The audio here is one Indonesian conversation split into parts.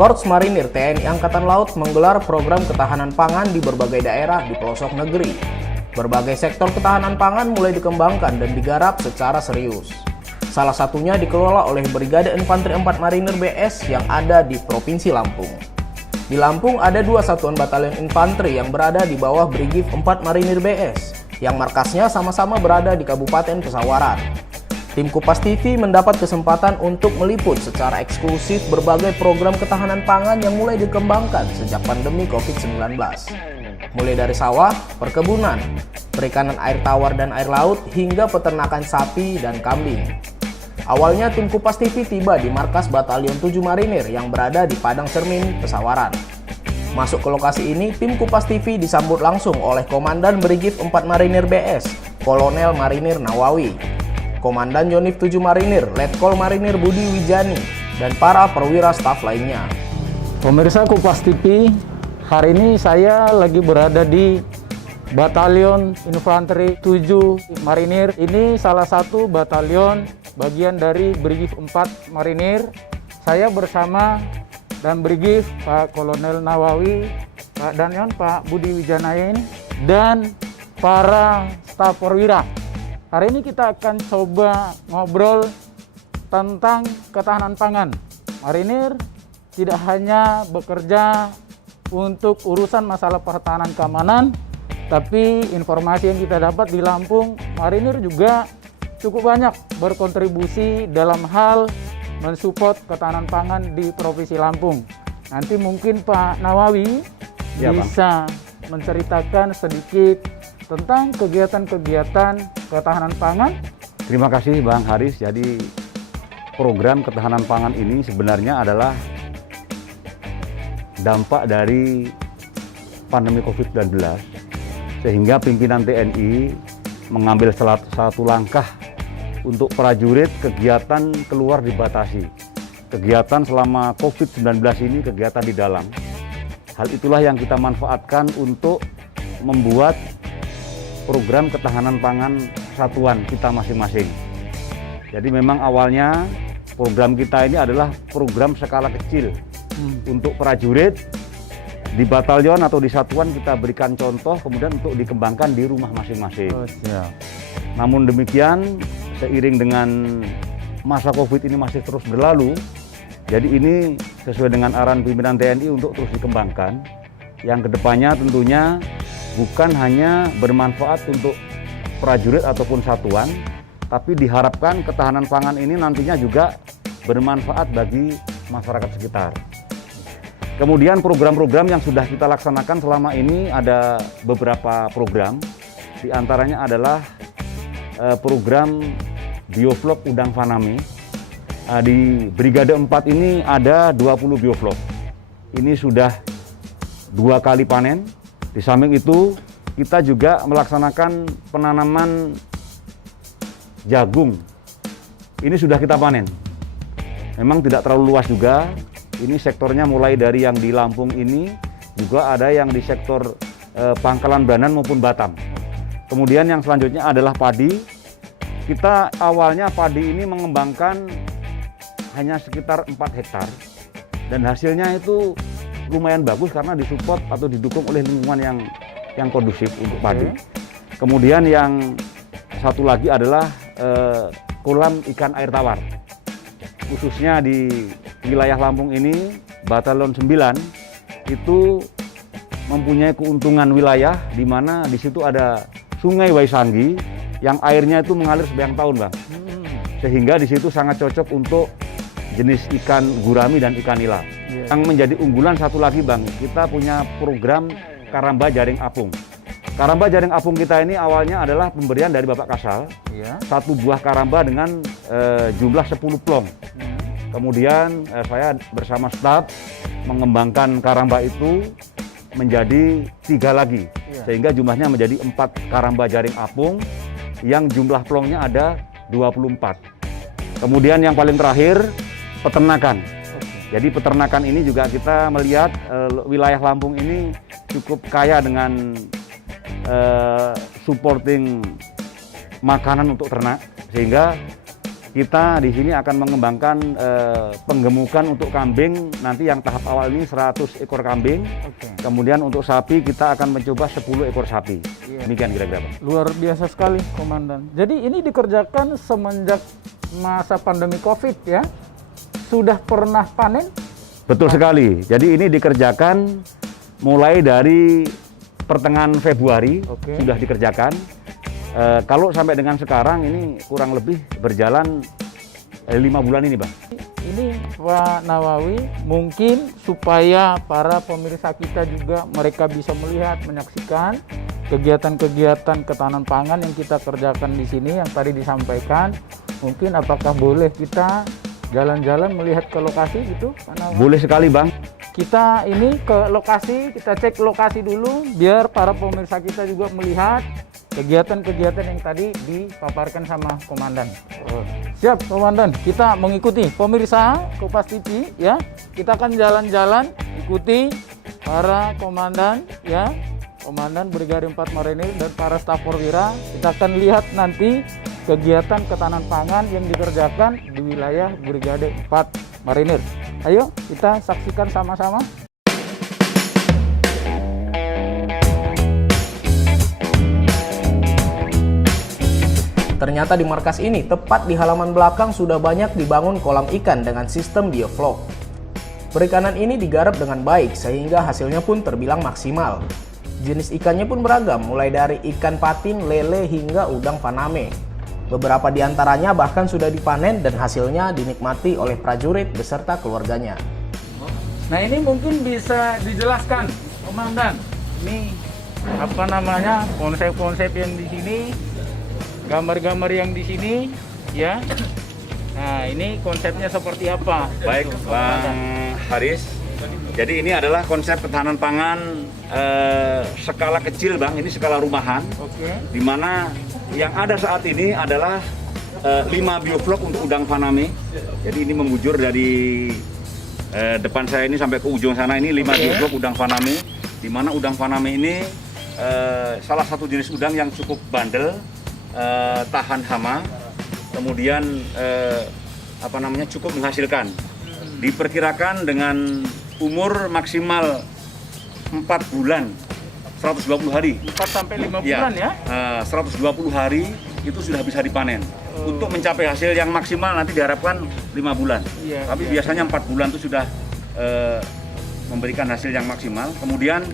Korps Marinir TNI Angkatan Laut menggelar program ketahanan pangan di berbagai daerah di pelosok negeri. Berbagai sektor ketahanan pangan mulai dikembangkan dan digarap secara serius. Salah satunya dikelola oleh Brigade Infanteri 4 Marinir BS yang ada di Provinsi Lampung. Di Lampung ada 2 satuan batalion infanteri yang berada di bawah Brigif 4 Marinir BS, yang markasnya sama-sama berada di Kabupaten Pesawaran. Tim Kupas TV mendapat kesempatan untuk meliput secara eksklusif berbagai program ketahanan pangan yang mulai dikembangkan sejak pandemi COVID-19. Mulai dari sawah, perkebunan, perikanan air tawar dan air laut, hingga peternakan sapi dan kambing. Awalnya tim Kupas TV tiba di markas Batalion 7 Marinir yang berada di Padang Cermin, Pesawaran. Masuk ke lokasi ini, tim Kupas TV disambut langsung oleh Komandan Brigif 4 Marinir BS, Kolonel Marinir Nawawi, Komandan Yonif 7 Marinir, Letkol Marinir Budi Wijani, dan para perwira staf lainnya. Pemirsa Kupas TV, hari ini saya lagi berada di Batalion Infanteri 7 Marinir. Ini salah satu batalion bagian dari Brigif 4 Marinir. Saya bersama dan Brigif Pak Kolonel Nawawi, Pak Danyon, Pak Budi Wijanain, dan para staf perwira. Hari ini kita akan coba ngobrol tentang ketahanan pangan. Marinir tidak hanya bekerja untuk urusan masalah pertahanan keamanan, tapi informasi yang kita dapat di Lampung, Marinir juga cukup banyak berkontribusi dalam hal mensupport ketahanan pangan di Provinsi Lampung. Nanti mungkin Pak Nawawi bisa menceritakan sedikit tentang kegiatan-kegiatan ketahanan pangan. Terima kasih Bang Haris. Jadi program ketahanan pangan ini sebenarnya adalah dampak dari pandemi COVID-19, sehingga pimpinan TNI mengambil salah satu langkah untuk prajurit kegiatan keluar dibatasi. Kegiatan selama COVID-19 ini kegiatan di dalam. Hal itulah yang kita manfaatkan untuk membuat program ketahanan pangan satuan kita masing-masing. Jadi memang awalnya program kita ini adalah program skala kecil untuk prajurit di batalion atau di satuan kita berikan contoh, kemudian untuk dikembangkan di rumah masing-masing. Namun demikian, seiring dengan masa COVID ini masih terus berlalu, jadi ini sesuai dengan arahan pimpinan TNI untuk terus dikembangkan. Yang kedepannya tentunya bukan hanya bermanfaat untuk prajurit ataupun satuan, tapi diharapkan ketahanan pangan ini nantinya juga bermanfaat bagi masyarakat sekitar. Kemudian program-program yang sudah kita laksanakan selama ini ada beberapa program, diantaranya adalah program bioflok udang faname. Di Brigade 4 ini ada 20 bioflok. Ini sudah 2 kali panen. Di samping itu, kita juga melaksanakan penanaman jagung. Ini sudah kita panen. Memang tidak terlalu luas juga. Ini sektornya mulai dari yang di Lampung ini, juga ada yang di sektor Pangkalan Banan maupun Batam. Kemudian yang selanjutnya adalah padi. Kita awalnya padi ini mengembangkan hanya sekitar 4 hektar. Dan hasilnya itu lumayan bagus karena disupport atau didukung oleh lingkungan yang kondusif untuk padi. Kemudian yang satu lagi adalah kolam ikan air tawar. Khususnya di wilayah Lampung ini, Batalion 9 itu mempunyai keuntungan wilayah di mana di situ ada Sungai Waisangi yang airnya itu mengalir sepanjang tahun, Bang. Sehingga di situ sangat cocok untuk jenis ikan gurami dan ikan nila. Yang menjadi unggulan satu lagi, Bang, kita punya program Karamba Jaring Apung. Karamba Jaring Apung kita ini awalnya adalah pemberian dari Bapak Kasal, satu buah karamba dengan jumlah 10 plong. Kemudian saya bersama staf mengembangkan karamba itu menjadi 3 lagi, sehingga jumlahnya menjadi 4 karamba jaring apung yang jumlah plongnya ada 24. Kemudian yang paling terakhir, peternakan. Jadi peternakan ini juga kita melihat wilayah Lampung ini cukup kaya dengan supporting makanan untuk ternak, sehingga Kita di sini akan mengembangkan penggemukan untuk kambing. Nanti yang tahap awal ini 100 ekor kambing. Oke. Kemudian untuk sapi kita akan mencoba 10 ekor sapi. Iya. Demikian kira-kira, Bang. Luar biasa sekali, Komandan. Jadi ini dikerjakan semenjak masa pandemi COVID ya? Sudah pernah panen? Betul sekali. Jadi ini dikerjakan mulai dari pertengahan Februari. Oke. Sudah dikerjakan. Kalau sampai dengan sekarang ini kurang lebih berjalan 5 bulan ini, Bang. Ini Pak Nawawi, mungkin supaya para pemirsa kita juga mereka bisa melihat, menyaksikan kegiatan-kegiatan ketahanan pangan yang kita kerjakan di sini yang tadi disampaikan. Mungkin apakah boleh kita jalan-jalan melihat ke lokasi gitu, Pak Nawawi? Boleh sekali, Bang. Kita ini ke lokasi, kita cek lokasi dulu biar para pemirsa kita juga melihat kegiatan-kegiatan yang tadi dipaparkan sama Komandan. Siap, Komandan. Kita mengikuti pemirsa Kompas TV ya. Kita akan jalan-jalan ikuti para komandan ya. Komandan Brigade 4 Marinir dan para staf perwira. Kita akan lihat nanti kegiatan ketahanan pangan yang dikerjakan di wilayah Brigade 4 Marinir. Ayo kita saksikan sama-sama. Ternyata di markas ini, tepat di halaman belakang sudah banyak dibangun kolam ikan dengan sistem bioflok. Perikanan ini digarap dengan baik sehingga hasilnya pun terbilang maksimal. Jenis ikannya pun beragam, mulai dari ikan patin, lele, hingga udang faname. Beberapa di antaranya bahkan sudah dipanen dan hasilnya dinikmati oleh prajurit beserta keluarganya. Nah ini mungkin bisa dijelaskan, Komandan. Ini apa namanya konsep-konsep yang di sini, gambar-gambar yang di sini, ya. Nah ini konsepnya seperti apa? Baik, Bang Haris. Jadi ini adalah konsep ketahanan pangan skala kecil, Bang. Ini skala rumahan. Oke. Di mana yang ada saat ini adalah 5 bioflok untuk udang faname. Jadi ini membujur dari depan saya ini sampai ke ujung sana ini 5 bioflok udang faname. Di mana udang faname ini salah satu jenis udang yang cukup bandel, tahan hama, kemudian cukup menghasilkan. Diperkirakan dengan umur maksimal 4 bulan, 120 hari. 4 sampai 5 bulan ya? 120 hari itu sudah bisa dipanen. Untuk mencapai hasil yang maksimal nanti diharapkan 5 bulan. Iya, Tapi biasanya 4 bulan itu sudah memberikan hasil yang maksimal. Kemudian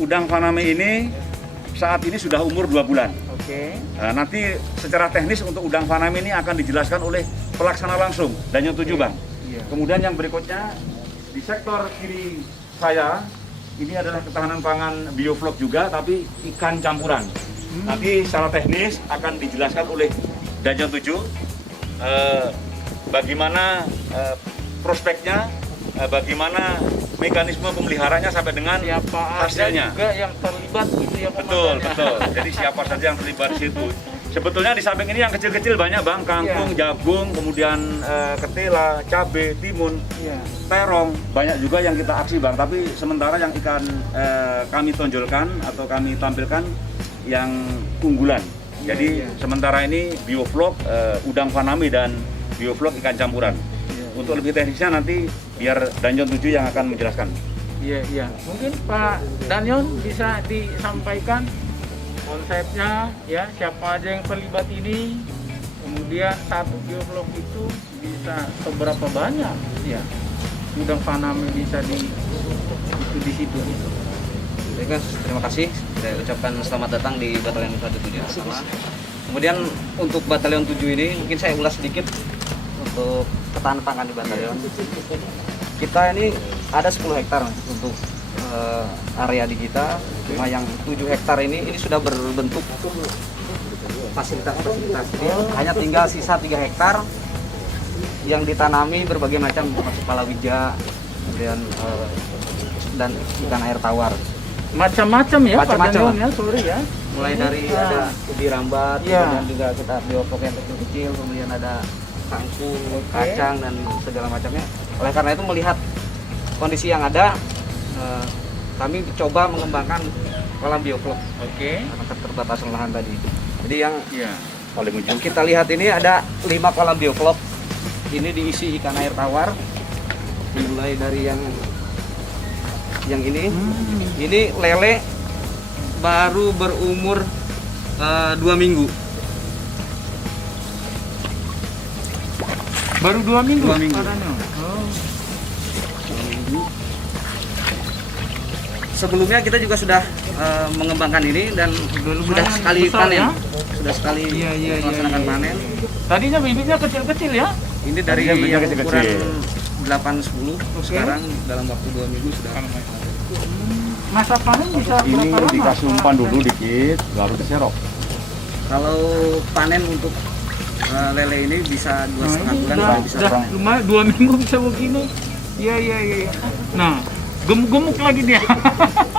udang faname ini saat ini sudah umur 2 bulan. Oke. Nanti secara teknis untuk udang faname ini akan dijelaskan oleh pelaksana langsung, Danyon 7, Bang. Iya. Kemudian yang berikutnya di sektor kiri saya ini adalah ketahanan pangan bioflok juga, tapi ikan campuran. Nanti secara teknis akan dijelaskan oleh Danyon 7 bagaimana prospeknya, bagaimana mekanisme pemeliharanya sampai dengan Siapa hasilnya. aja juga yang terlibat gitu ya, Betul, Komandan, ya? betul. Jadi siapa saja yang terlibat di situ. Sebetulnya di samping ini yang kecil-kecil banyak, Bang. Kangkung, jagung, kemudian ketela, cabai, timun, Iya. terong. Banyak juga yang kita aksi, Bang. Tapi sementara yang ikan kami tonjolkan atau kami tampilkan yang unggulan. Jadi sementara ini bioflok, udang faname dan bioflok ikan campuran. Untuk lebih teknisnya nanti biar Danyon 7 yang akan menjelaskan. Iya, iya. Mungkin Pak Danyon bisa disampaikan konsepnya ya, siapa aja yang terlibat ini, kemudian satu bioflok itu bisa seberapa banyak ya udang faname bisa di situ. Baik Mas, terima kasih. Saya ucapkan selamat datang di Batalion 47 pertama. Kemudian untuk Batalion 7 ini mungkin saya ulas sedikit untuk ketahanan pangan di batalion. Kita ini ada 10 hektar Mas, untuk area di kita. Cuma yang 7 hektar ini sudah berbentuk fasilitas-fasilitas. Jadi hanya tinggal sisa 3 hektar yang ditanami berbagai macam, termasuk palawija, kemudian dan ikan air tawar. Macam-macam ya, Macam-macam. Pak Danyon ya, sorry ya. Mulai dari ada ubi rambat, Iya. kemudian juga kita bioflok yang kecil-kecil, kemudian ada kangkung, kacang dan segala macamnya. Oleh karena itu melihat kondisi yang ada, kami coba mengembangkan kolam bioflok Oke. karena keterbatasan lahan tadi. Jadi yang Iya. paling ujung. Yang kita lihat ini ada 5 kolam bioflok. Ini diisi ikan air tawar. Mulai dari yang ini. Ini lele baru berumur 2 minggu. Baru 2 minggu? 2 minggu. Sebelumnya kita juga sudah mengembangkan ini dan sudah sekali besar, panen. ya? Sudah sekali melaksanakan panen. Tadinya bibitnya kecil-kecil ya? Ini dari Tadinya bibitnya yang kecil-kecil. ukuran 8-10, sekarang dalam waktu 2 minggu sudah. Masa panen bisa berapa Ini lama? dikasih umpan dulu dikit, baru diserok. Kalau panen untuk lele ini bisa 2,5 bulan baru bisa. Udah lumayan 2 minggu bisa begini. Iya. Nah, gemuk-gemuk lagi dia.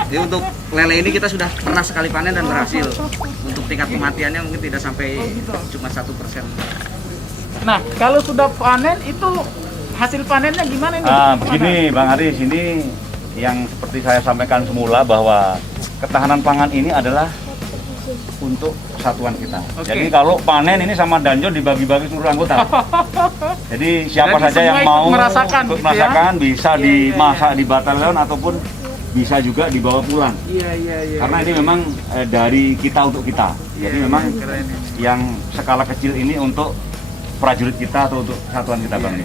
Jadi untuk lele ini kita sudah pernah sekali panen dan berhasil. Untuk tingkat kematiannya mungkin tidak sampai cuma 1%. Nah, kalau sudah panen itu hasil panennya gimana nih? Begini Bang Aris, ini yang seperti saya sampaikan semula bahwa ketahanan pangan ini adalah untuk kesatuan kita. Oke. Jadi kalau panen ini sama Danjon dibagi-bagi seluruh anggota. Jadi siapa Jadi saja yang semua mau ikut merasakan ikut gitu ya? merasakan bisa Iya, dimasak di batalion ataupun bisa juga dibawa pulang. Iya. Karena ini memang dari kita untuk kita. Jadi memang keren ini. yang skala kecil ini untuk prajurit kita atau untuk satuan kita Bang.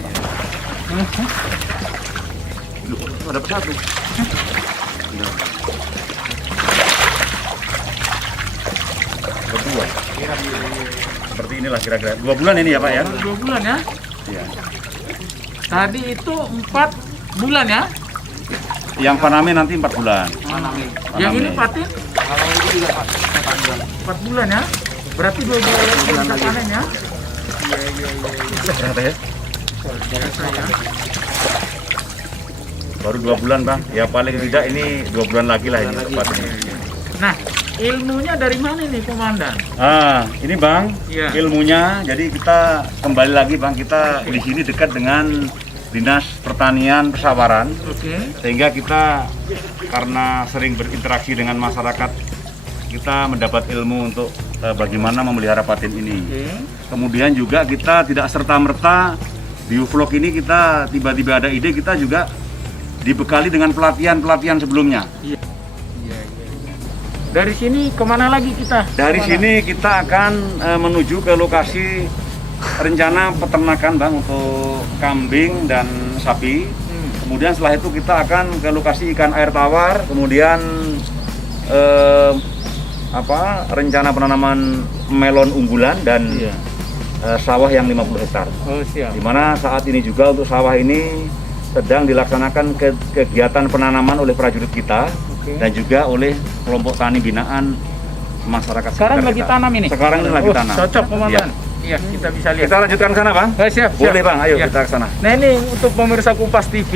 Loh, ada satu. Berdua. Seperti inilah kira-kira. 2 bulan ini ya Pak ya? 2 bulan ya? Iya. Tadi itu 4 bulan ya? Yang Paname nanti 4 bulan. Yang ini patin Kalau ini juga 4 bulan. 4 bulan ya? Berarti 2 bulan lagi bisa panen ya? Berapa ya? Biasa ya. Baru 2 bulan Bang. Ya paling tidak ini 2 bulan lagi lah ini tepatnya. Nah, ilmunya dari mana nih Komandan? Ini Bang, Iya. ilmunya. Jadi kita kembali lagi Bang, kita di sini dekat dengan Dinas Pertanian Pesawaran. Oke. Sehingga kita karena sering berinteraksi dengan masyarakat, kita mendapat ilmu untuk bagaimana memelihara patin ini. Oke. Kemudian juga kita tidak serta-merta bioflok ini kita tiba-tiba ada ide, kita juga dibekali dengan pelatihan-pelatihan sebelumnya. Iya. Dari sini kemana lagi kita? Dari Kemana? sini kita akan menuju ke lokasi rencana peternakan Bang untuk kambing dan sapi. Kemudian setelah itu kita akan ke lokasi ikan air tawar, kemudian rencana penanaman melon unggulan dan Iya. sawah yang 50 hektar. Oh, siap. Di mana saat ini juga untuk sawah ini sedang dilaksanakan kegiatan penanaman oleh prajurit kita. Oke. Dan juga oleh kelompok tani binaan masyarakat Sekarang sekitar lagi kita. tanam ini? Sekarang ini lagi tanam. Cocok Komandan. Iya. Iya, kita bisa lihat. Kita lanjutkan ke sana Bang? Siap. Boleh Bang, ayo Iya. kita ke sana. Nah ini untuk pemirsa Kupas TV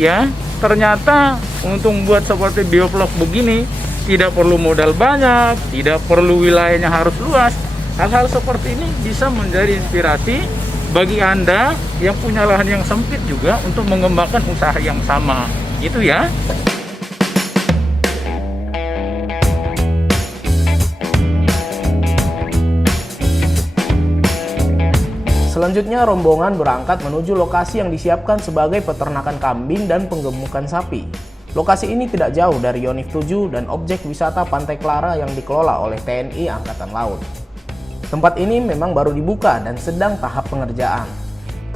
ya, ternyata untuk buat seperti bioflok begini tidak perlu modal banyak, tidak perlu wilayahnya harus luas. Hal-hal seperti ini bisa menjadi inspirasi bagi Anda yang punya lahan yang sempit juga untuk mengembangkan usaha yang sama. Gitu ya. Selanjutnya rombongan berangkat menuju lokasi yang disiapkan sebagai peternakan kambing dan penggemukan sapi. Lokasi ini tidak jauh dari Yonif 7 dan objek wisata Pantai Clara yang dikelola oleh TNI Angkatan Laut. Tempat ini memang baru dibuka dan sedang tahap pengerjaan.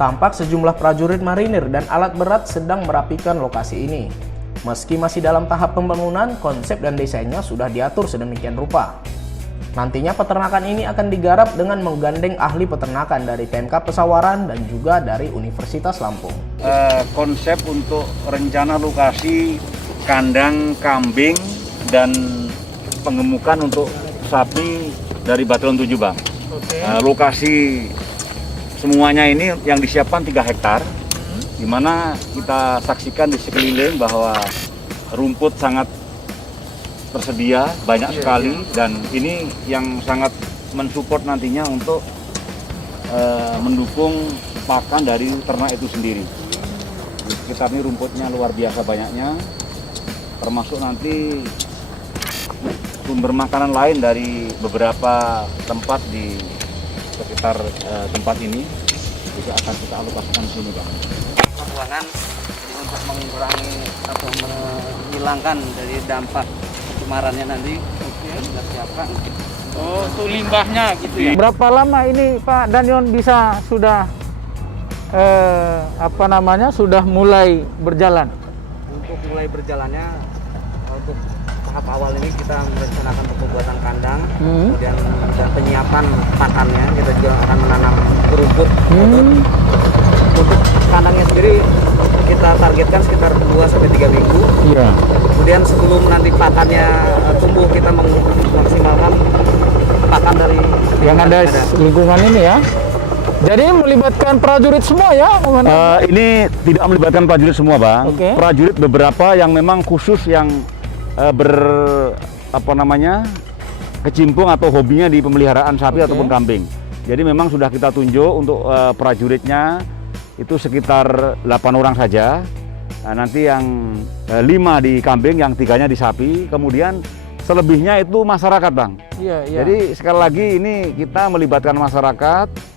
Tampak sejumlah prajurit marinir dan alat berat sedang merapikan lokasi ini. Meski masih dalam tahap pembangunan, konsep dan desainnya sudah diatur sedemikian rupa. Nantinya peternakan ini akan digarap dengan menggandeng ahli peternakan dari PMK Pesawaran dan juga dari Universitas Lampung. Konsep untuk rencana lokasi kandang kambing dan penggemukan untuk sapi dari Batalion 7 Bang. Oke. Lokasi semuanya ini yang disiapkan 3 hektar, di mana kita saksikan di sekeliling bahwa rumput sangat tersedia banyak sekali dan ini yang sangat mensupport nantinya untuk mendukung pakan dari ternak itu sendiri. Di sekitar ini rumputnya luar biasa banyaknya, termasuk nanti sumber makanan lain dari beberapa tempat di sekitar tempat ini juga akan kita alokasikan di sini, Bang. Pembuangan jadi untuk mengurangi atau menghilangkan dari dampak pencemarannya nanti kita siapkan. Oh, tuh limbahnya gitu ya. Berapa lama ini Pak Danyon bisa sudah sudah mulai berjalan? Untuk mulai berjalannya untuk tahap awal ini kita merencanakan untuk pembuatan kandang, kemudian dan penyiapan pakannya. Kita juga akan menanam rumput. Untuk kandangnya sendiri kita targetkan sekitar 2-3 minggu. Iya. Kemudian sebelum nanti pakannya tumbuh, kita memaksimalkan pakan dari Yang ada lingkungan ini ya. Jadi melibatkan prajurit semua ya? Ini tidak melibatkan prajurit semua, Bang. Oke. Prajurit beberapa yang memang khusus yang kecimpung atau hobinya di pemeliharaan sapi ataupun kambing. Jadi memang sudah kita tunjuk untuk prajuritnya itu sekitar 8 orang saja. Nah, nanti yang 5 di kambing, yang 3-nya di sapi. Kemudian selebihnya itu masyarakat, Bang. Iya, iya. Jadi sekali lagi ini kita melibatkan masyarakat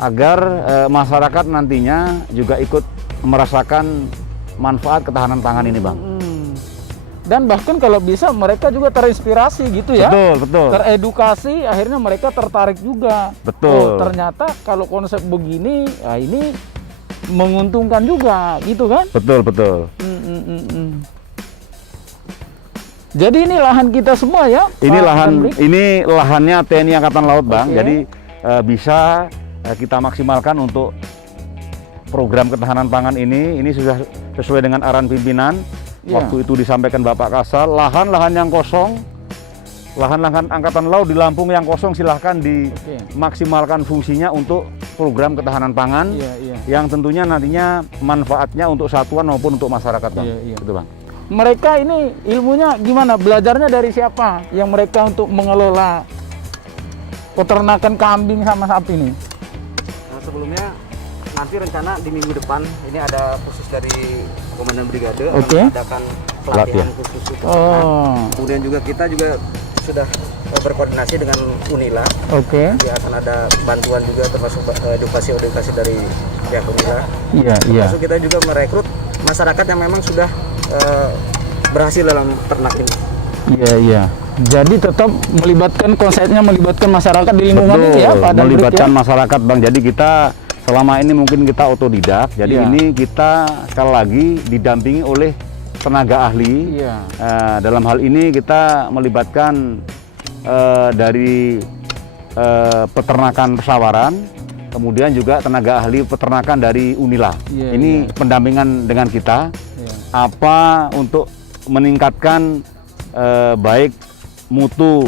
agar masyarakat nantinya juga ikut merasakan manfaat ketahanan pangan ini, Bang. Dan bahkan kalau bisa mereka juga terinspirasi gitu ya. Betul, betul. Teredukasi, akhirnya mereka tertarik juga. Betul. Oh, ternyata kalau konsep begini, ya ini menguntungkan juga, gitu kan? Betul, betul. Jadi ini lahan kita semua ya? Ini Pak lahan, Damrik? ini lahannya TNI Angkatan Laut, Bang. Oke. Jadi bisa kita maksimalkan untuk program ketahanan pangan ini. Ini sudah sesuai dengan arahan pimpinan. Ya. Waktu itu disampaikan Bapak Kasal, lahan-lahan yang kosong, lahan-lahan Angkatan Laut di Lampung yang kosong silahkan dimaksimalkan fungsinya untuk program ketahanan pangan. Iya, iya. Yang tentunya nantinya manfaatnya untuk satuan maupun untuk masyarakat, Bang. Iya, iya. Gitu, Bang. Mereka ini ilmunya gimana? Belajarnya dari siapa? Yang mereka untuk mengelola peternakan kambing sama sapi ini? Nah, sebelumnya nanti rencana di minggu depan ini ada khusus dari Komandan Brigade mengadakan pelatihan khusus untuk ternak. Kemudian juga kita juga sudah berkoordinasi dengan Unila. Dia akan ada bantuan juga termasuk edukasi dari pihak Unila. Iya, iya. Termasuk kita juga merekrut masyarakat yang memang sudah berhasil dalam ternak ini. Iya, iya. Jadi tetap melibatkan konsepnya melibatkan masyarakat di lingkungan ini ya, Pak Damrik, melibatkan ya? masyarakat, Bang. Jadi kita selama ini mungkin kita otodidak. Jadi ini kita sekali lagi didampingi oleh tenaga ahli. Iya. Dalam hal ini kita melibatkan dari peternakan pesawaran, kemudian juga tenaga ahli peternakan dari Unila. Iya, Ini pendampingan dengan kita. Iya. Apa untuk meningkatkan baik mutu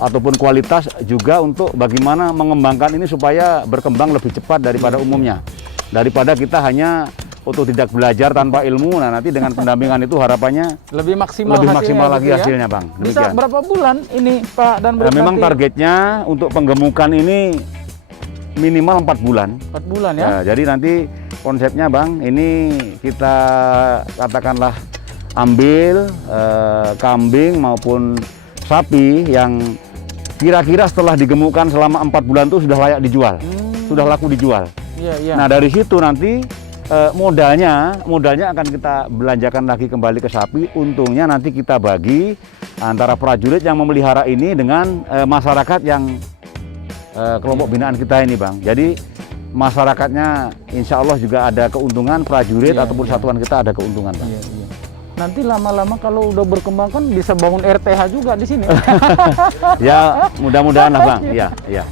ataupun kualitas, juga untuk bagaimana mengembangkan ini supaya berkembang lebih cepat daripada umumnya. Daripada kita hanya otodidak belajar tanpa ilmu, nah nanti dengan pendampingan itu harapannya lebih maksimal lagi gitu ya? hasilnya, Bang. Bisa Demikian. berapa bulan ini Pak Damrik? Memang targetnya untuk penggemukan ini minimal 4 bulan. 4 bulan ya? Jadi nanti konsepnya, Bang, ini kita katakanlah ambil kambing maupun sapi yang kira-kira setelah digemukkan selama 4 bulan itu sudah layak dijual, sudah laku dijual. Iya, iya. Nah, dari situ nanti modalnya akan kita belanjakan lagi kembali ke sapi. Untungnya nanti kita bagi antara prajurit yang memelihara ini dengan masyarakat yang kelompok binaan kita ini, Bang. Jadi masyarakatnya insya Allah juga ada keuntungan, prajurit ataupun satuan kita ada keuntungan, Bang. Iya, iya. Nanti lama-lama kalau udah berkembang kan bisa bangun RTH juga di sini. Ya, mudah-mudahan lah, Bang. Iya, iya.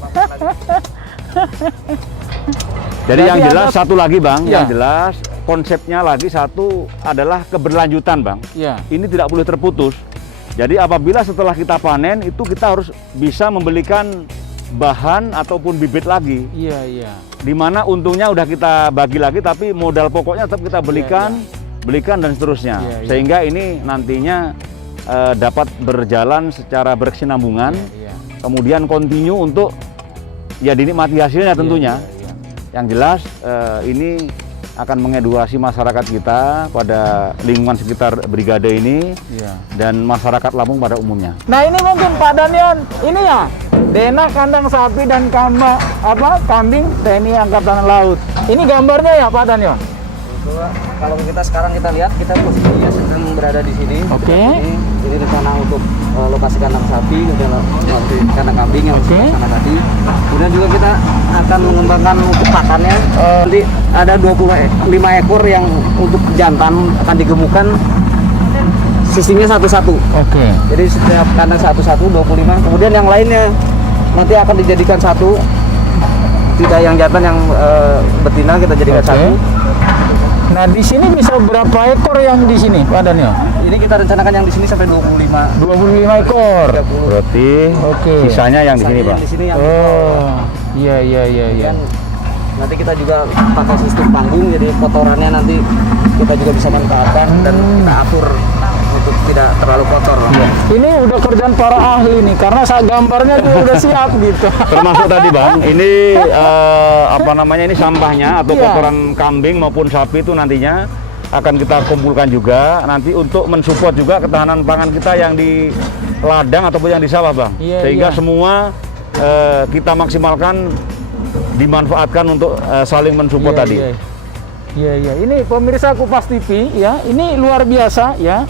Jadi yang jelas satu lagi, Bang, yang jelas konsepnya lagi satu adalah keberlanjutan, Bang. Iya. Ini tidak boleh terputus. Jadi apabila setelah kita panen itu kita harus bisa membelikan bahan ataupun bibit lagi. Iya, iya. Dimana untungnya udah kita bagi lagi, tapi modal pokoknya tetap kita belikan, belikan dan seterusnya. Sehingga ini nantinya dapat berjalan secara berkesinambungan, kemudian kontinu untuk ya dinikmati hasilnya tentunya. Yang jelas ini akan mengedukasi masyarakat kita pada lingkungan sekitar brigade ini dan masyarakat Lampung pada umumnya. Nah ini mungkin Pak Danyon, ini ya Denah kandang sapi dan kambing TNI Angkatan Laut. Ini gambarnya ya Pak Danyon? Itu, kalau kita sekarang kita lihat, kita posisinya sedang berada di sini. Oke. Ini rencana untuk lokasi kandang sapi, kemudian lokasi kandang kambing yang Oke. sana tadi. Kemudian juga kita akan mengembangkan untuk pakannya. Nanti ada 25 ekor yang untuk jantan akan digemukkan sisinya satu-satu. Oke. Jadi setiap kandang satu-satu 25. Kemudian yang lainnya nanti akan dijadikan satu. Tidak yang jantan, yang betina kita jadikan Oke. satu. Nah, di sini bisa berapa ekor yang di sini Pak Danyon? Ini kita rencanakan yang di sini sampai 25. 25 ekor. Berarti Oke. sisanya yang di sini, Sisanya Pak. yang di sini yang Oh, iya. kemudian nanti kita juga pakai sistem panggung, jadi kotorannya nanti kita juga bisa manfaatkan dan kita atur untuk tidak terlalu kotor. Ini udah kerjaan para ahli nih, karena saat gambarnya juga udah siap gitu. Termasuk tadi Bang, ini ini sampahnya atau Iya. kotoran kambing maupun sapi itu nantinya akan kita kumpulkan juga nanti untuk mensupport juga ketahanan pangan kita yang di ladang ataupun yang di sawah Bang. Iya, Sehingga iya. semua kita maksimalkan, dimanfaatkan untuk saling mensupport tadi. Iya. Ini pemirsa Kupas TV ya, ini luar biasa ya.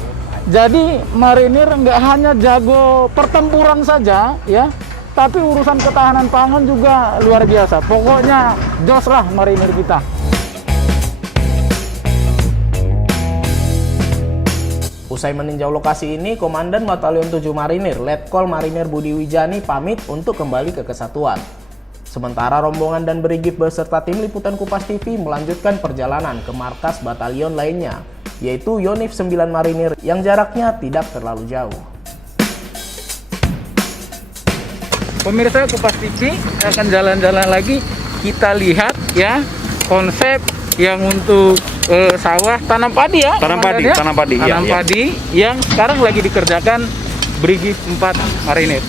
Jadi marinir nggak hanya jago pertempuran saja ya, tapi urusan ketahanan pangan juga luar biasa. Pokoknya jos lah marinir kita. Usai meninjau lokasi ini, Komandan Batalion 7 Marinir, Letkol Marinir Budi Wijani pamit untuk kembali ke kesatuan. Sementara rombongan dan brigif beserta tim liputan Kupas TV melanjutkan perjalanan ke markas batalion lainnya, yaitu Yonif 9 Marinir yang jaraknya tidak terlalu jauh. Pemirsa Kupas TV akan jalan-jalan lagi, kita lihat ya konsep yang untuk sawah tanam padi ya. Tanam padi, Komandan ya? tanam padi, iya, Tanam iya. padi yang sekarang lagi dikerjakan Brigif 4 Marinir.